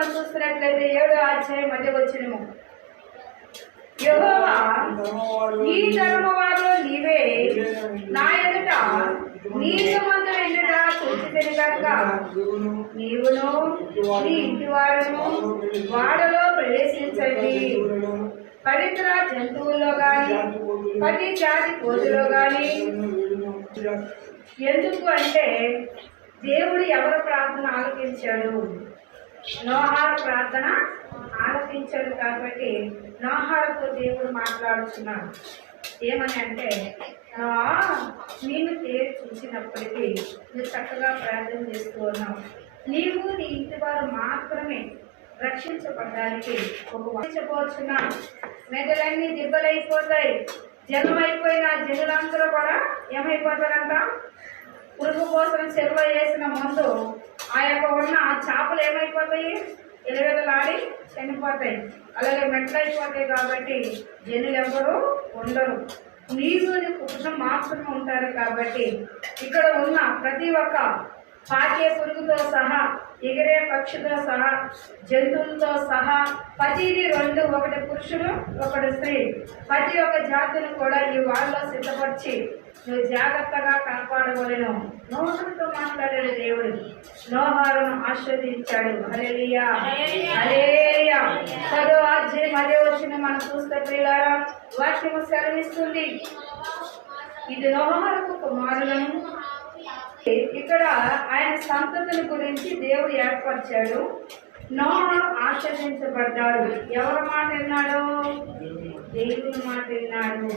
మనం చూస్తున్నట్లయితే ఏడో అధ్యాయం మధ్య వచ్చినము యెహోవా ఈ ధర్మవారిలో నీవే. నా ఎదుట నీతిమంతుడైనట చూచితిని కనుక నీవును నీ ఇంటి వారును వాడలో ప్రవేశించండి. పవిత్ర జంతువుల్లో గాని ప్రతి జాతి కోతులో గాని ఎందుకు అంటే దేవుడు ఎవరి ప్రార్థన ఆలకించాడు? నోహార ప్రార్థన ఆలపించాడు కాబట్టి నోహారతో దేవుడు మాట్లాడుతున్నాడు. ఏమని అంటే నేను తేరు చూసినప్పటికీ నువ్వు చక్కగా ప్రార్థన చేస్తూ ఉన్నావు. నీవు నీ ఇంటి వారు మాత్రమే రక్షించబడడానికి ఒక వంచబోచున్నా మెదలన్నీ దిబ్బలైపోతాయి. జనమైపోయిన జనులందరూ కూడా ఏమైపోతారంట? పురుగు కోసం చెరువులో వేసిన మందు ఆ చేపలు ఏమైపోతాయి? ఎలుగెదలాడి చనిపోతాయి. అలాగే మెట్లయిపోతాయి కాబట్టి జనులు ఎవరు ఉండరు. నీవు నీ కుటుంబం మాత్రమే ఉంటారు కాబట్టి ఇక్కడ ఉన్న ప్రతి ఒక్క పాకే పురుగుతో సహా ఎగిరే పక్షితో సహా జంతువులతో సహా ప్రతిది రెండు ఒకటి పురుషుడు ఒకటి స్త్రీ. ప్రతి ఒక్క జాతిని కూడా ఈ వాళ్ళలో సిద్ధపరిచి నువ్వు జాగ్రత్తగా కాపాడవలను. నోహరుతో మాట్లాడాడు దేవుడు నోహారును పదో అధ్యాయం అదే వచ్చిన మనం చూస్తే ప్రియులారా వాక్యము సెలవిస్తుంది. ఇది నోహారకు కుమారులను ఇక్కడ ఆయన సంతతిని గురించి దేవుడు ఏర్పరిచాడు. నోహ ఆశ్రదించబడ్డాడు ఎవరి మాట విన్నాడు? దేవుని మాట విన్నాడు.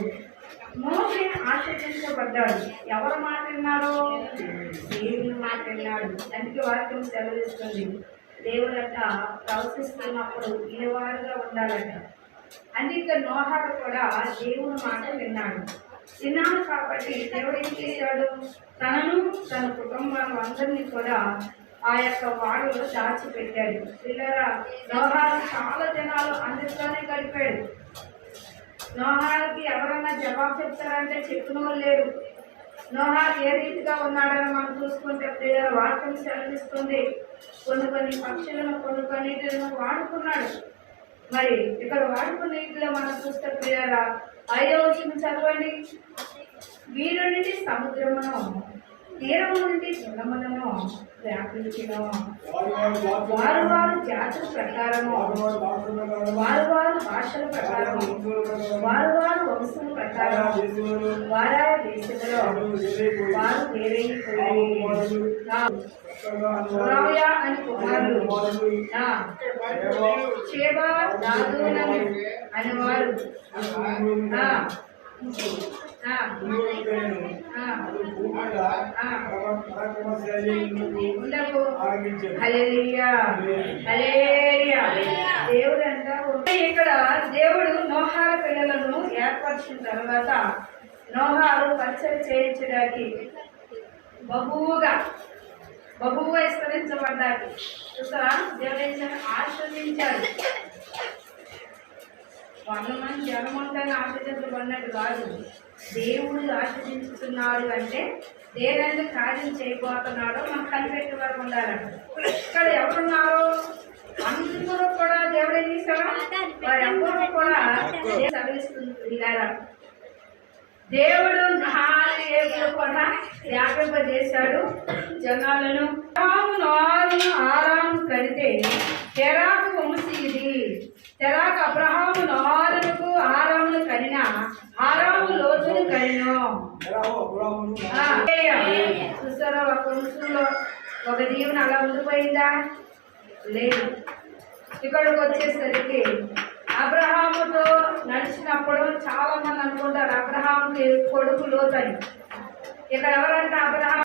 మోసే ఆశ్చర్యించబడ్డాడు ఎవరు మాట విన్నాడు దేవుని మాట విన్నాడు అందుకే వాక్యం సెలవిస్తుంది. దేవుడట ప్రవశిస్తున్నప్పుడు ఇనివారుగా ఉండాలట. అందుకే నోహాడు కూడా దేవుని మాట విన్నాడు. విన్నాడు కాబట్టి దేవుడు ఏం చేశాడు? తనను తన కుటుంబాన్ని అందరినీ కూడా ఆ యొక్క వాడలో దాచిపెట్టాడు. పిల్లరా నోహాడు చాలా జనాలు అందరితోనే గడిపాడు నోహాకి ఎవరన్నా జవాబు చెప్తారంటే చెప్పిన వాళ్ళు లేరు. నోహార్ ఏ రీతిగా ఉన్నాడని మనం చూసుకుంటే ప్రియర్ వాక్యం సెలవిస్తుంది. కొన్ని కొన్ని పక్షులను కొన్ని కొన్నిటిలను వాడుకున్నాడు. మరి ఇక్కడ వాడుకున్న నీటిలో మనం చూస్తే ప్రియారా ఐదవ వచ్చిన చదవండి. వీరు నుండి సముద్రమును తీరము నుండి జలములను వ్యాపించిన వారు వారు జాతుల ప్రకారము. వారు వారు భాషల ప్రకారము. వారు వారు వంశం ప్రకారం వారా దేశంలో వారు వేరైపోయి. రాయ అని కుమారులు. షేబా దాదూనము దేవుడు అంటారు ఇక్కడ దేవుడు నోహార పిల్లలను ఏర్పరిచిన తర్వాత నోహారు పరిచయం చేయించడానికి బహువుగా బహువుగా విస్తరించబడ్డాడు చూసారా దేవుడు ఆశ్రదించాడు వంద మంది జనం కాదు. దేవుడు ఆశ్రదించుతున్నాడు అంటే దేనైనా కార్యం చేయబోతున్నాడో మనకు కనిపెట్టే వరకు ఉండాలంట ఇక్కడ ఎవరున్నారు? అందరూ కూడా దేవుడు ఏం చేశాడు? కూడా చదివిస్తుంది దేవుడు నాలుగు కూడా వ్యాపింపజేశాడు జనాలను ఆరాము కడితే తెరాకు వంశీ ఇది తెరాకు అబ్రహాము నాలుగు ఆరామును కనిన ఆరాము లోతును కనిను ఆ, చూసారా ఒక నిమిషంలో ఒక దీవెన అలా ఉండిపోయిందా? లేదు. ఇక్కడికి వచ్చేసరికి అబ్రహాముతో నడిచినప్పుడు చాలా మంది అనుకుంటారు అబ్రహాముకి కొడుకు లోతని. ఇక్కడ ఎవరంటే అబ్రహాం